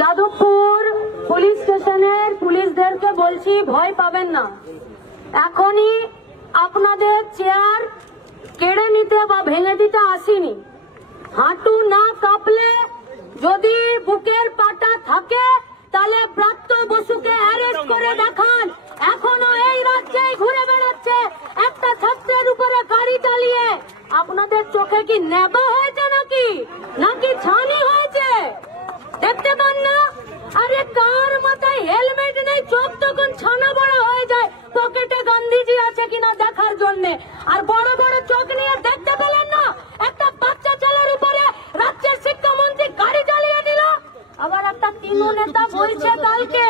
Jadavpur police স্টেশনের পুলিশদেরকে বলছি, ভয় পাবেন না। এখনই আপনাদের চেয়ার কেড়ে নিতে বা ভেঙে দিতে আসিনি। হাঁটু না কাঁপলে, যদি বুকের পাটা থাকে, তাহলে প্রাপ্ত বসুকে অ্যারেস্ট করে দেখান। এখনো এই রাজ্যে ঘুরে বেড়াচ্ছে একটা ছাত্রের উপরে গাড়ি চালিয়ে। আপনাদের চোখে কি নেবা হয়েছে নাকি নাকি ছানি হয়েছে? দেখতে পান না? আরে কার মাথায় হেলমেট নেই, চোখ তখন ছানা বড় হয়ে যায় পকেটে গান্ধীজি আছে কিনা দেখার জন্য। আর বড় বড় চোখ নিয়ে দেখতে পেলেন না একটা বাচ্চা ছেলের উপরে রাজ্যের শিক্ষামন্ত্রী গাড়ি চালিয়ে দিল। আবার একটা তৃণমূল নেতা বলছে কালকে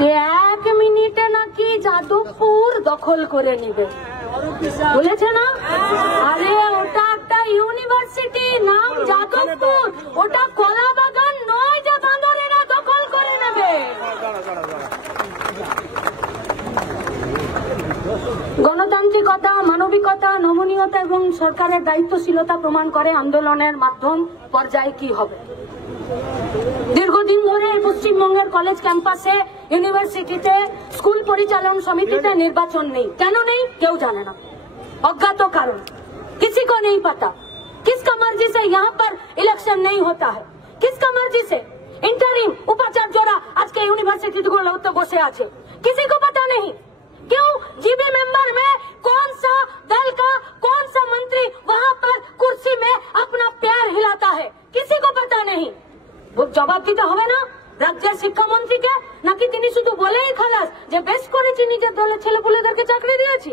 1 মিনিটে নাকি যাদবপুর দখল করে নিবে, বলেছে না? আরে ওটা একটা ইউনিভার্সিটি, নাম যাদবপুর, ওটা কলা বাগান নয় যে বাঁদরেরা দখল করে নেবে। গণতান্ত্রিকতা, মানবিকতা, নমনীয়তা এবং সরকারের দায়িত্বশীলতা প্রমাণ করে আন্দোলনের মাধ্যম পর্যায়ে কি হবে। দীর্ঘদিন ধরে পশ্চিমবঙ্গের কলেজ ক্যাম্পাসে, ইউনিভার্সিটিতে, স্কুল পরিচালন সমিতিতে নির্বাচন নেই। কেন নেই কেউ জানে না, अज्ञात कारण, किसी को नहीं पता। किसका मर्जी से यहाँ पर इलेक्शन नहीं होता है? किसका मर्जी से इंटरिम उपाचार्यरा आज के यूनिवर्सिटी को बसे आछे, किसी को पता नहीं। क्यों? जीबी मेंबर में कौन सा दल का कौन सा मंत्री वहाँ पर कुर्सी में अपना पैर हिलाता है, किसी को पता नहीं। वो जवाब दीते হবে না রাজ্যের শিক্ষামন্ত্রীকে, নাকি তিনি শুধু বলেই খালাস যে বেশ করেছি, নিজের দলের ছেলেপুলেদেরকে চাকরি দিয়েছি?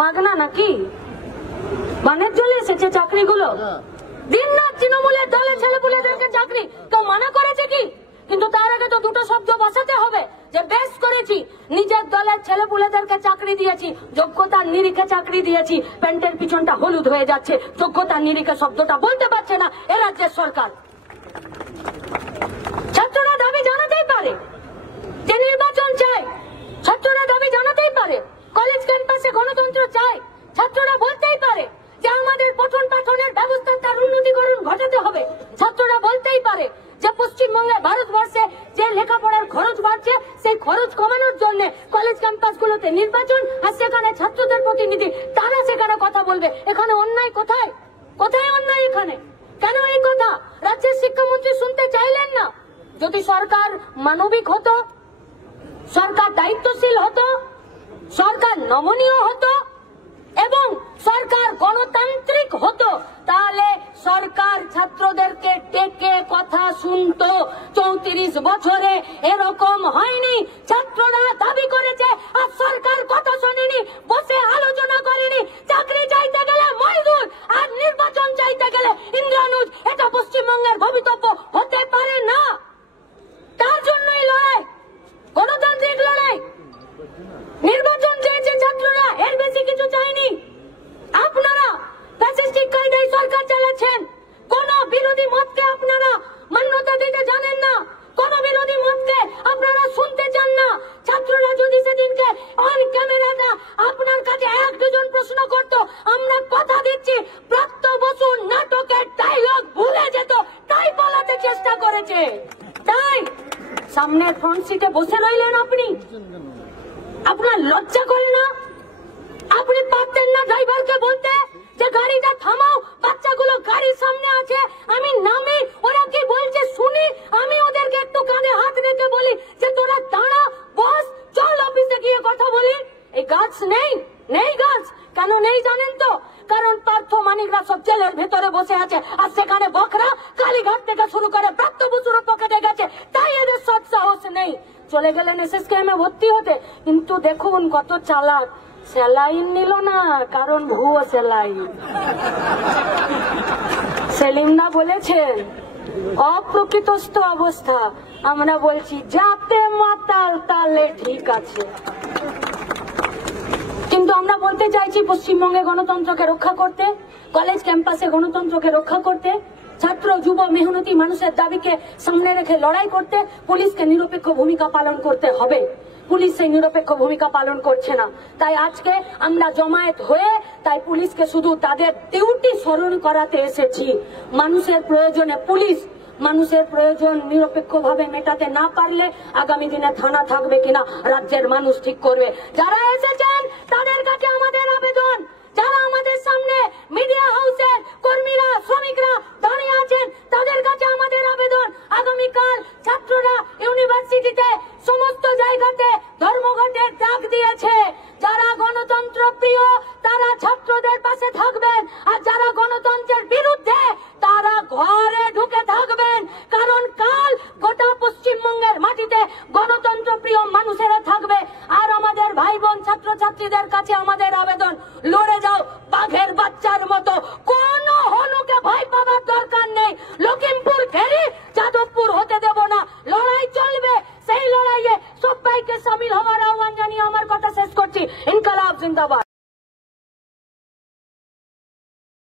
মাগনা নাকি বানের চলে এসেছে চাকরিগুলো? দিন রাত তৃণমূলের দলের ছেলেপুলেদেরকে চাকরি কেউ মানা করেছে কি? কিন্তু তার আগে তো দুটো শব্দ বসাতে হবে যে বেশ করেছি, নিজের দলের ছেলেপুলেদেরকে চাকরি দিয়েছি, যোগ্যতার নিরিখে চাকরি দিয়েছি। প্যান্টের পিছনটা হলুদ হয়ে যাচ্ছে, যোগ্যতার নিরিখে শব্দটা বলতে পারছে না এ রাজ্যের সরকার। ছাত্ররা দাবি জানাতেই পারে যে নির্বাচন চাই, ছাত্ররা দাবি জানাতেই পারে কলেজ ক্যাম্পাসে গণতন্ত্র চাই, ছাত্ররা বলতেই পারে যে আমাদের পঠন পাঠনের ব্যবস্থা তার উন্নতিকরণ ঘটাতে হবে, ছাত্ররা বলতেই পারে যে পশ্চিমবঙ্গে, ভারতবর্ষে যে লেখাপড়ার খরচ বাড়ছে সেই খরচ কমানোর জন্য কলেজ ক্যাম্পাসগুলোতে নির্বাচন, আর সেখানে ছাত্রদের প্রতিনিধি তারা সেখানে কথা বলবে। এখানে অন্যায় কোথায়? কোথায় অন্যায় এখানে? কেন এই কথা রাজ্যের শিক্ষামন্ত্রী শুনতে চাইলেন না? যদি সরকার মানবিক হতো, সরকার দায়িত্বশীল হতো, সরকার নমনীয় হতো এবং সরকার গণতান্ত্রিক হতো, তাহলে সরকার ছাত্রদেরকে ডেকে কথা শুনতো। 34 বছরে এরকম হয়নি। ছাত্ররা দাবি করেছে আর সরকার কথা শোনেনি, বসে আলোচনা করেনি। চাকরি চাইতে গেলে মজদুর আর নির্বাচন চাইতে গেলে ইন্দ্রানুজ, এটা পশ্চিমবঙ্গের ভবিতব্য হতে পারে না। তার জন্যই লড়াই, গণতান্ত্রিক লড়াই। নির্বাচন চেয়েছে ছাত্ররা, এর বেশি কিছু চাইনি। আপনারা ফ্যাসিস্টিক কায়দায় সরকার চালাচ্ছেন। কোন বিরোধী মতকে আপনারা মান্যতা দিতে জানেন না, কোন বিরোধী মতকে আপনারা শুনতে চান না। ছাত্ররা যদি সেদিনকে অন ক্যামেরাটা আপনার কাছে 1-2 প্রশ্ন করত, আমরা কথা দিচ্ছি প্রাপ্ত বসু নাটকের ডায়লগ ভুলে যেত, তাই বলাতে চেষ্টা করেছে। তাই সামনের ফ্রন্ট সিটে বসে রইলেন আপনি। আপনার লজ্জা করে না? আপনি পারতেন না ড্রাইভারকে বলতে যে গাড়িটা থামাও, বাচ্চাগুলো গাড়ির সামনে আছে, আমি নামি, ওরা কি বলছে শুনি, আমি ওদেরকে একটু কাঁধে হাত রেখে বলি যে তোরা দাঁড়া, বস, চল অফিসে গিয়ে কথা বলি। এই গাছ নেই, নেই গাছ। কেন নেই জানেন তো? কারণ পার্থ মানিকরা সব জেলের ভেতরে বসে আছে, আর সেখানে বকরা কালীঘাট থেকে শুরু করে প্রাপ্ত বসুর পকেটে গেছে, তাই এদের সৎ সাহস নেই। চলে গেলেন এসএসকেএমে ভর্তি হতে, কিন্তু দেখুন কত চালাক, স্যালাইন নিল না, কারণ ভুয়ো স্যালাইন। সেলিমদা বলেছেন অপ্রকৃতস্থ অবস্থা, আমরা বলছি যাতে মাতাল তালে ঠিক আছে। কিন্তু আমরা বলতে চাইছি পশ্চিমবঙ্গে গণতন্ত্রকে রক্ষা করতে, কলেজ ক্যাম্পাসে গণতন্ত্রকে রক্ষা করতে, ছাত্র যুব মেহনতি মানুষের দাবিকে সামনে রেখে লড়াই করতে পুলিশকে নিরপেক্ষ ভূমিকা পালন করতে হবে। পুলিশ সেই নিরপেক্ষ ভূমিকা পালন করছে না। তাই আজকে আমরা জমায়েত হয়ে তাই পুলিশকে শুধু তাদের ডিউটি স্মরণ করাতে এসেছি। মানুষের প্রয়োজনে পুলিশ মানুষের প্রয়োজন নিরপেক্ষভাবে মেটাতে না পারলে আগামী দিনে থানা থাকবে কিনা রাজ্যের মানুষ ঠিক করবে। যারা এসেছেন তাদের কাছে আমাদের আবেদন, যারা আমাদের সামনে মিডিয়া হাউসের কর্মীরা, শ্রমিকরা